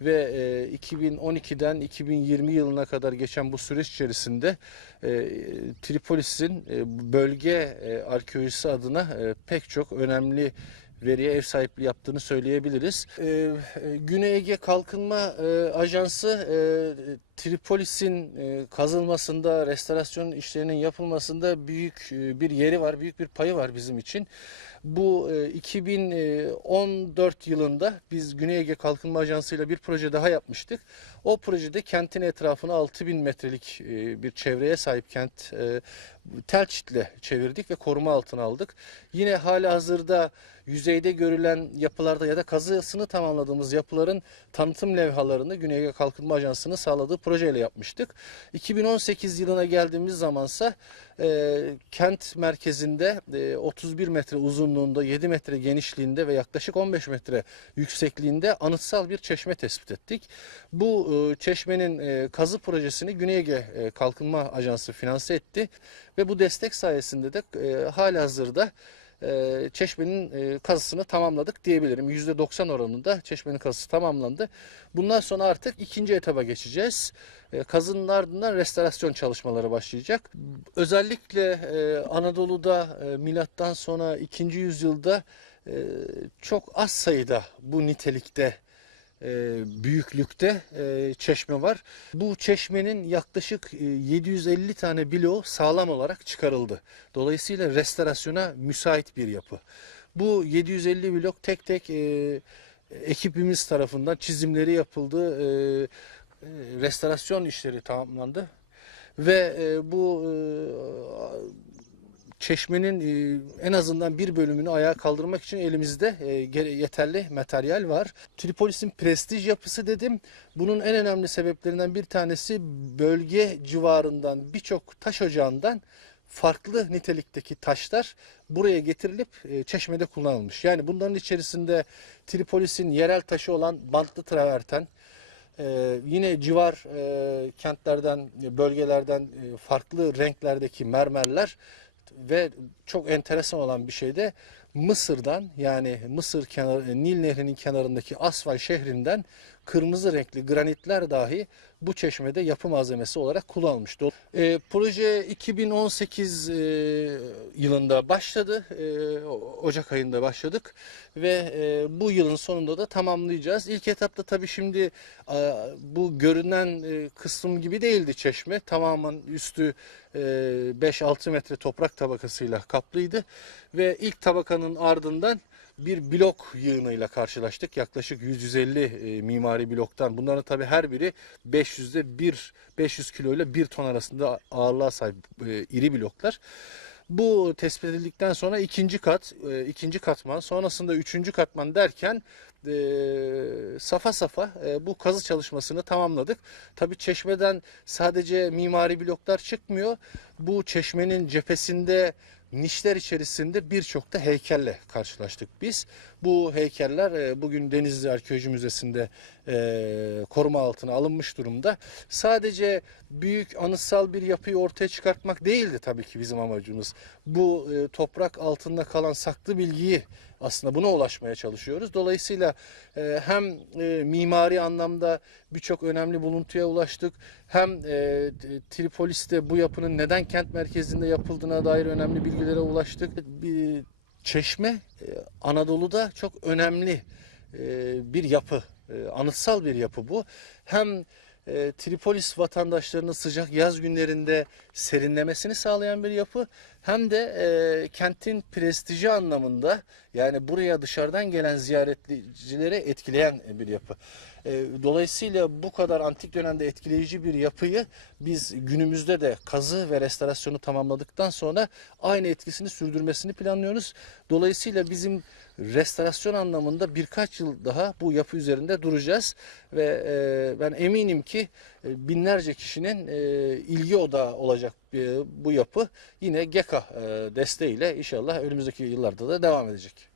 ve e, 2012'den 2020 yılına kadar geçen bu süreç içerisinde e, Tripolis'in e, bölge e, arkeolojisi adına e, pek çok önemli veriye ev sahipliği yaptığını söyleyebiliriz. Ee, e, Güney Ege Kalkınma e, Ajansı e, Tripolis'in e, kazılmasında, restorasyon işlerinin yapılmasında büyük e, bir yeri var, büyük bir payı var bizim için. Bu e, 2014 yılında biz Güney Ege Kalkınma Ajansı ile bir proje daha yapmıştık. O projede kentin etrafını 6000 metrelik e, bir çevreye sahip kent e, tel çitle çevirdik ve koruma altına aldık. Yine hala hazırda yüzeyde görülen yapılarda ya da kazısını tamamladığımız yapıların tanıtım levhalarını Güney Ege Kalkınma Ajansı'nın sağladığı projeyle yapmıştık. 2018 yılına geldiğimiz zamansa e, kent merkezinde e, 31 metre uzunluğunda, 7 metre genişliğinde ve yaklaşık 15 metre yüksekliğinde anıtsal bir çeşme tespit ettik. Bu e, çeşmenin e, kazı projesini Güney Ege e, Kalkınma Ajansı finanse etti ve bu destek sayesinde de e, halihazırda e, çeşmenin e, kazısını tamamladık diyebilirim. %90 oranında çeşmenin kazısı tamamlandı. Bundan sonra artık ikinci etaba geçeceğiz. E, kazının ardından restorasyon çalışmaları başlayacak. Özellikle e, Anadolu'da e, milattan sonra 2. yüzyılda çok az sayıda bu nitelikte büyüklükte e, çeşme var. Bu çeşmenin yaklaşık e, 750 tane bloğu sağlam olarak çıkarıldı. Dolayısıyla restorasyona müsait bir yapı. Bu 750 blok tek tek e, ekibimiz tarafından çizimleri yapıldı. E, e, restorasyon işleri tamamlandı. Ve e, bu e, çeşmenin e, en azından bir bölümünü ayağa kaldırmak için elimizde e, yeterli materyal var. Tripolis'in prestij yapısı dedim. Bunun en önemli sebeplerinden bir tanesi bölge civarından birçok taş ocağından farklı nitelikteki taşlar buraya getirilip e, çeşmede kullanılmış. Yani bunların içerisinde Tripolis'in yerel taşı olan bantlı traverten, ee, yine civar e, kentlerden, bölgelerden e, farklı renklerdeki mermerler ve çok enteresan olan bir şey de Mısır'dan yani Mısır kenar, Nil Nehri'nin kenarındaki Asfal şehrinden kırmızı renkli granitler dahi bu çeşmede yapı malzemesi olarak kullanılmış. Do- E, proje 2018 e, yılında başladı. E, Ocak ayında başladık ve e, bu yılın sonunda da tamamlayacağız. İlk etapta tabii şimdi e, bu görünen e, kısım gibi değildi çeşme. Tamamen üstü e, 5-6 metre toprak tabakasıyla kaplıydı ve ilk tabakanın ardından bir blok yığınıyla karşılaştık. Yaklaşık 150 e, mimari bloktan. Bunların tabii her biri 500'de 1 500 kilo ile 1 ton arasında ağırlığa sahip e, iri bloklar. Bu tespit edildikten sonra ikinci kat, e, ikinci katman, sonrasında üçüncü katman derken e, safa safa e, bu kazı çalışmasını tamamladık. Tabii çeşmeden sadece mimari bloklar çıkmıyor. Bu çeşmenin cephesinde nişler içerisinde birçok da heykelle karşılaştık biz. Bu heykeller e, bugün Denizli Arkeoloji Müzesi'nde e, koruma altına alınmış durumda. Sadece büyük anıtsal bir yapıyı ortaya çıkartmak değildi tabii ki bizim amacımız. Bu e, toprak altında kalan saklı bilgiyi aslında buna ulaşmaya çalışıyoruz. Dolayısıyla e, hem e, mimari anlamda birçok önemli buluntuya ulaştık. Hem e, Tripolis'te bu yapının neden kent merkezinde yapıldığına dair önemli bilgilere ulaştık. Bir çeşme e, Anadolu'da çok önemli e, bir yapı. E, anıtsal bir yapı bu. Hem e, Tripolis vatandaşlarının sıcak yaz günlerinde serinlemesini sağlayan bir yapı hem de e, kentin prestiji anlamında yani buraya dışarıdan gelen ziyaretçileri etkileyen bir yapı. E, dolayısıyla bu kadar antik dönemde etkileyici bir yapıyı biz günümüzde de kazı ve restorasyonu tamamladıktan sonra aynı etkisini sürdürmesini planlıyoruz. Dolayısıyla bizim restorasyon anlamında birkaç yıl daha bu yapı üzerinde duracağız ve e, ben eminim ki binlerce kişinin e, ilgi odağı olacak e, bu yapı yine GEKA e, desteğiyle inşallah önümüzdeki yıllarda da devam edecek.